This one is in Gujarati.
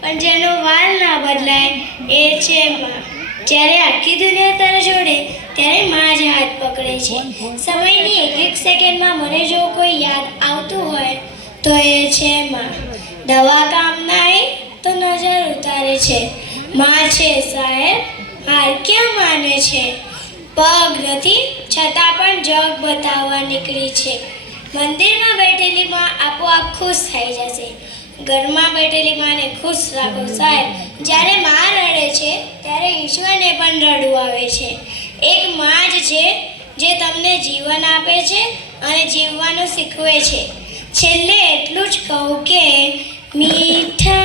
પણ જેનો વાલ ના બદલાય એ છે માં. જ્યારે આખી દુનિયા તારા જોડે ત્યારે માં જ હાથ પકડે છે. સમયની એક એક સેકન્ડમાં મને જો કોઈ યાદ આવતું હોય તો એ છે માં. દવા કામ ના આવી તો નજર ઉતારે છે. માં છે સાહેબ, હાર ક્યાં માને છે. પગ નથી છતાં પણ જગ બતાવવા નીકળી છે. મંદિરમાં બેઠેલી માં આપોઆપ ખુશ થઈ જશે. ઘરમાં બેઠેલી માને ખુશ રાખો સાહેબ. જ્યારે માં રડે છે ત્યારે ઈશ્વરને પણ રડવું આવે છે. એક માં જ છે જે તમને જીવન આપે છે અને જીવવાનું શીખવે છે. છેલ્લે એટલું જ કહું કે મીઠા